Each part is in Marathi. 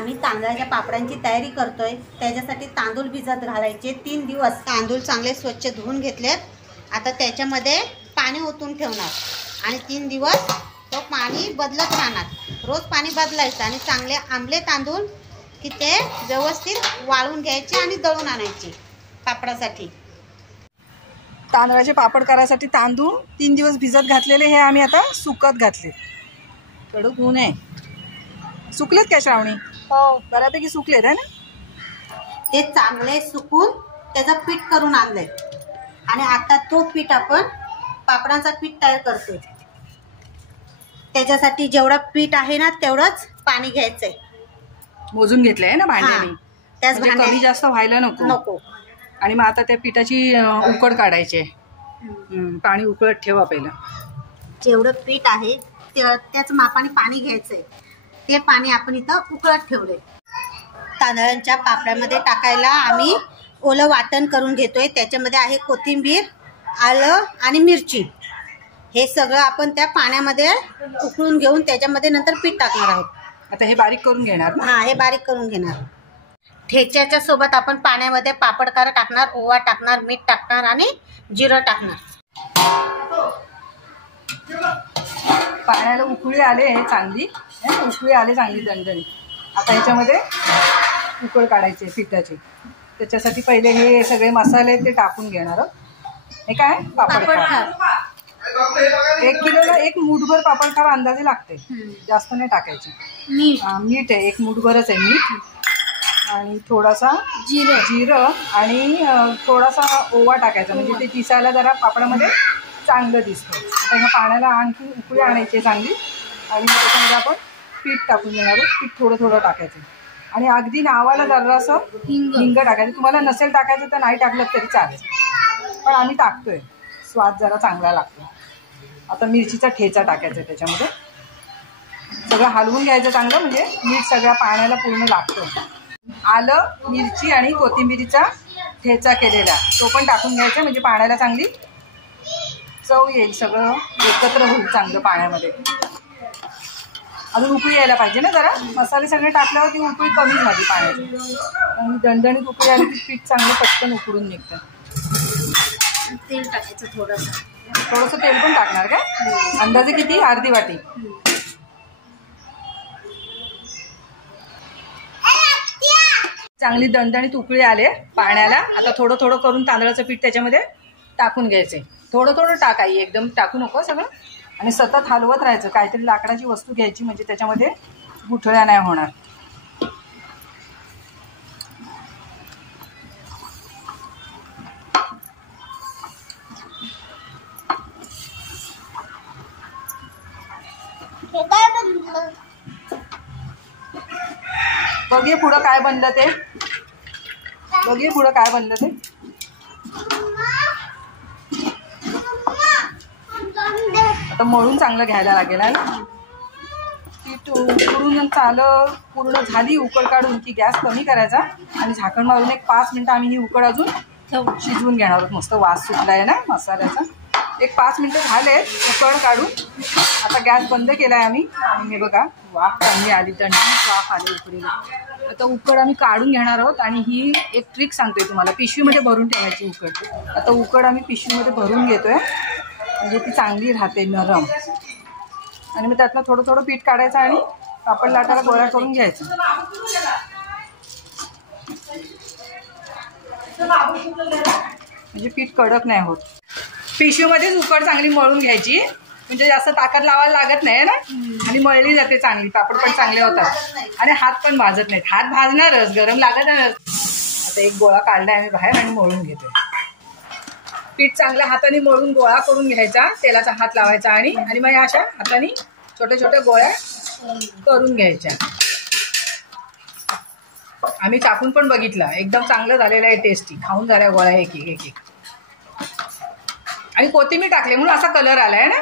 आम्ही तांदळाच्या पापडांची तयारी करतोय। त्याच्यासाठी तांदूळ भिजत घालायचे 3 दिवस। तांदूळ चांगले स्वच्छ धुवून घेतलेत। आता त्याच्यामध्ये पाणी ओतून ठेवणार आणि 3 दिवस तो पाणी बदलत राहणार। रोज पाणी बदलायचं आणि चांगले आंबले तांदूळ की ते व्यवस्थित वाळून घ्यायचे आणि दळून आणायचे पापडासाठी। तांदळाचे पापड करायसाठी तांदूळ 3 दिवस भिजत घातलेले हे आम्ही आता सुकत घातले। कडक ऊन आहे। सुकलेत का श्रावणी? हो, बऱ्यापैकी सुकलेत आहे ना। ते चांगले सुकून त्याचं पीठ करून आणलंय आणि आता तो पीठ आपण पापडांचा पीठ तयार करतोय। त्याच्यासाठी जेवढं पीठ आहे ना तेवढंच पाणी घ्यायचंय। मोजून घेतलंय ना भांड्याने, त्याच म्हणजे कमी जास्त व्हायला नको। आणि मग आता त्या पिठाची उकड काढायची। पाणी उकळत ठेवा पहिलं। जेवढं पीठ आहे त्याच मापाने पाणी घ्यायचंय। ते पाणी आपण इथं उकळत ठेवलंय। तांदळाच्या पापड्यामध्ये टाकायला आम्ही ओलं वाटण करून घेतोय। त्याच्यामध्ये आहे कोथिंबीर, आलं आणि मिरची। हे सगळं आपण त्या पाण्यामध्ये उकळून घेऊन त्याच्यामध्ये नंतर पीठ टाकणार आहोत। आता हे बारीक करून घेणार ना? हे बारीक करून घेणार। ठेच्याच्या सोबत आपण पाण्यामध्ये पापडकार टाकणार, ओवा टाकणार, मीठ टाकणार आणि जिरं टाकणार। पाण्याला उकळी आले हे चांगली, उकळी आले चांगली दणदणी। आता ह्याच्यामध्ये उकळ काढायचे पिठाची। त्याच्यासाठी पहिले हे सगळे मसाले ते टाकून घेणार। हे काय पापडखार 1 किलोला 1 मूठभर पापडखार अंदाजे लागते, जास्त नाही टाकायची। मीठ आहे 1 मूठभरच आहे मीठ आणि थोडासा जिरं आणि थोडासा ओवा टाकायचा, म्हणजे ते दिसायला जरा पापडामध्ये चांगलं दिसतं। आता ह्या पाण्याला आणखी उकळी आणायची चांगली आणि त्याच्यामध्ये आपण पीठ टाकून घेणार आहोत। पीठ थोडं थोडं टाकायचं आणि अगदी नावाला जरा असं हिंग टाकायचं। तुम्हाला नसेल टाकायचं तर नाही टाकलं तरी चालेल, पण आम्ही टाकतोय, स्वाद जरा चांगला लागतो। आता मिरचीचा ठेचा टाकायचा त्याच्यामध्ये, सगळं हलवून घ्यायचं चांगलं, म्हणजे मीठ सगळ्या पाण्याला पूर्ण लागतं। आलं, मिरची आणि कोथिंबीरीचा ठेचा केलेला तो पण टाकून घ्यायचा, म्हणजे पाण्याला चांगली चव येईल, सगळं एकत्र होईल चांगलं पाण्यामध्ये। अजून उकळी यायला पाहिजे ना जरा, मसाले सगळे टाकल्यावर ती उकळी कमी झाली पाण्याची आणि दणदणीत उकळी आली की पीठ चांगलं पटकन उकळून निघतं। तेल टाकायचं थोडंसं तेल पण टाकणार काय? अंदाजे किती? अर्धी वाटी। चांगली दणदणीत उकळी आले पाण्याला। आता थोडं थोडं करून तांदळाचं पीठ त्याच्यामध्ये टाकून घ्यायचंय। थोडं थोडं टाकाई, एकदम टाकू नको सगळं, आणि सतत हलवत राहायचं। काहीतरी लाकडाची वस्तू घ्यायची म्हणजे त्याच्यामध्ये गुठळ्या नाही होणार। बघे पुढं काय बनलं ते, बघे पुढं काय बनलं ते। आता मळून चांगलं घ्यायला लागेल आहे ना। पीठ उकळून चालं पूर्ण झाली उकळ काढून की गॅस कमी करायचा आणि झाकण मारून 5 मिनिटं आम्ही ही उकळ अजून शिजवून घेणार आहोत। मस्त वास सुटलाय ना मसाल्याचा। 5 मिनिटं झाले उकळ काढून। आता गॅस बंद केलाय आम्ही आणि हे बघा वाफ चांगली आली, दणदणीत वाफ आली उकडीला। आता उकड आम्ही काढून घेणार आहोत आणि ही एक ट्रिक सांगतोय तुम्हाला, पिशवीमध्ये भरून ठेवायची उकड। आता उकड आम्ही पिशवीमध्ये भरून घेतोय, म्हणजे ती चांगली राहते नरम। आणि मग त्यातनं थोडं थोडं पीठ काढायचं आणि पापड लाटायला गोळा करून घ्यायचं। म्हणजे पीठ कडक नाही होत। पिशवीमध्येच उकड चांगली मळून घ्यायची, म्हणजे जास्त ताकद लावायला लागत नाही ना, आणि मळली जाते चांगली। पापड पण चांगले होतात आणि हात पण भाजत नाहीत। हात भाजणारच, गरम लागणारच। आता एक गोळा काढलाय आम्ही बाहेर आणि मळून घेतोय। पीठ चांगल्या हाताने मळून गोळा करून घ्यायचा, तेलाचा हात लावायचा आणि मग अशा हाताने छोट्या छोट्या गोळ्या करून घ्यायच्या। आम्ही चाकून पण बघितला, एकदम चांगलं झालेलं आहे, टेस्टी। खाऊन झाल्या गोळ्या एक एक। आणि कोथिंबीर टाकले म्हणून असा कलर आलाय ना।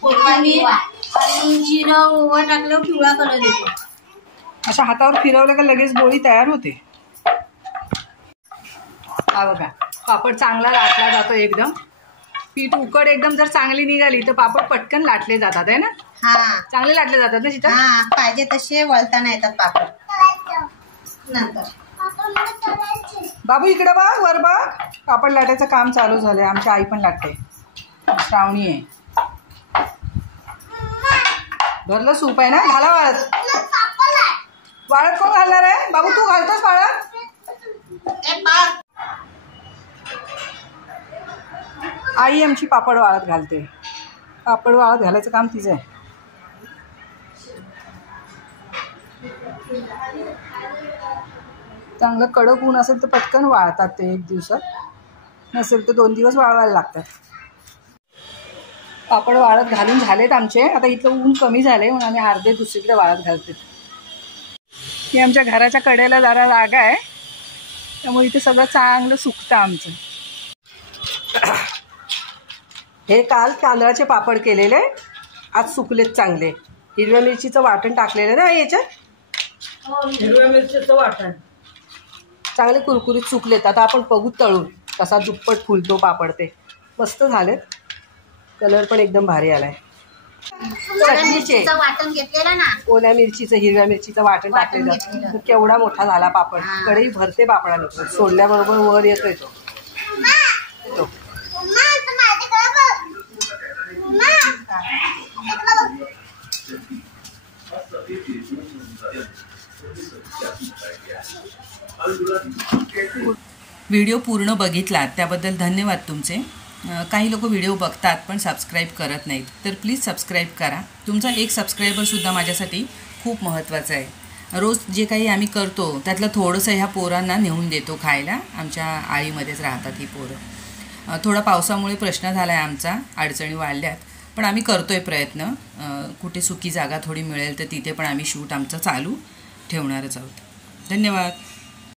कोथिंबीर आणि जिरं ओवा टाकलं पिवळा कलर येतो। अशा हातावर फिरवलं का लगेच गोळी तयार होते। हा बघा पापड चांगला लाटला जातो एकदम। पीठ उकड एकदम जर चांगली निघाली तर पापड पटकन लाटले जातात आहे ना। चांगले लाटले जातात ना सीता। पाहिजे तसे वळताना येतात पापड। नंतर बाबू इकडे बघ, वर बघ. पापड लाटायचं काम चालू झालंय. आमची आई पण लाटते. श्रावणी आहे. भरलं सूप आहे ना. घाला वाळत. वाळत कोण घालणार आहे? बाबू तू घालतोस वाळत? आई आमची पापड वाळत घालते. पापड वाळत घालायचं काम तिचं आहे. चांगलं कडक ऊन असेल तर पटकन वाळतात ते 1 दिवसात, नसेल तर 2 दिवस वाळवायला लागतात. पापड वाळत घालून झालेत आमचे. आता इथलं ऊन कमी झालंय म्हणून आम्ही अर्धे दुसरीकडे वाळत घालते. ही आमच्या घराच्या कडेला जरा जागा आहे, त्यामुळे इथे सगळं चांगलं सुकतं आमचं. हे काल तांदळाचे पापड केलेले, आज सुकलेत चांगले. हिरव्या मिरचीचं वाटण टाकलेलं ना याच्यात. हिरव्या मिरचीचं वाटण चांगले कुरकुरीत सुकलेत. आता आपण बघू तळून कसा दुप्पट फुलतो पापड. ते मस्त झालेत. कलर पण एकदम भारी आलाय. चटणीचे वाटण घेतलेलं ना, ओल्या मिरचीचं हिरव्या मिरचीचं वाटण टाकलेलं. केवढा मोठा झाला पापड. कढई भरते पापडाने. सोडल्याबरोबर वर येतोय तो. व्हिडिओ पूर्ण बघितलात त्याबद्दल धन्यवाद तुमचे. काही लोक व्हिडिओ बघतात पण सबस्क्राईब करत नाहीत, तर प्लीज सबस्क्राईब करा. तुमचा एक सबस्क्रायबरसुद्धा माझ्यासाठी खूप महत्त्वाचा आहे. रोज जे काही आम्ही करतो त्यातलं थोडंसं ह्या पोरांना नेऊन देतो खायला. आमच्या आळीमध्येच राहतात ही पोरं. थोडा पावसामुळे प्रश्न झाला आहे आमचा, अडचणी वाढल्यात, पण आम्ही करतो आहे प्रयत्न. कुठे सुकी जागा थोडी मिळेल तर तिथे पण आम्ही शूट आमचं चालू ठेवणारच आहोत. धन्यवाद.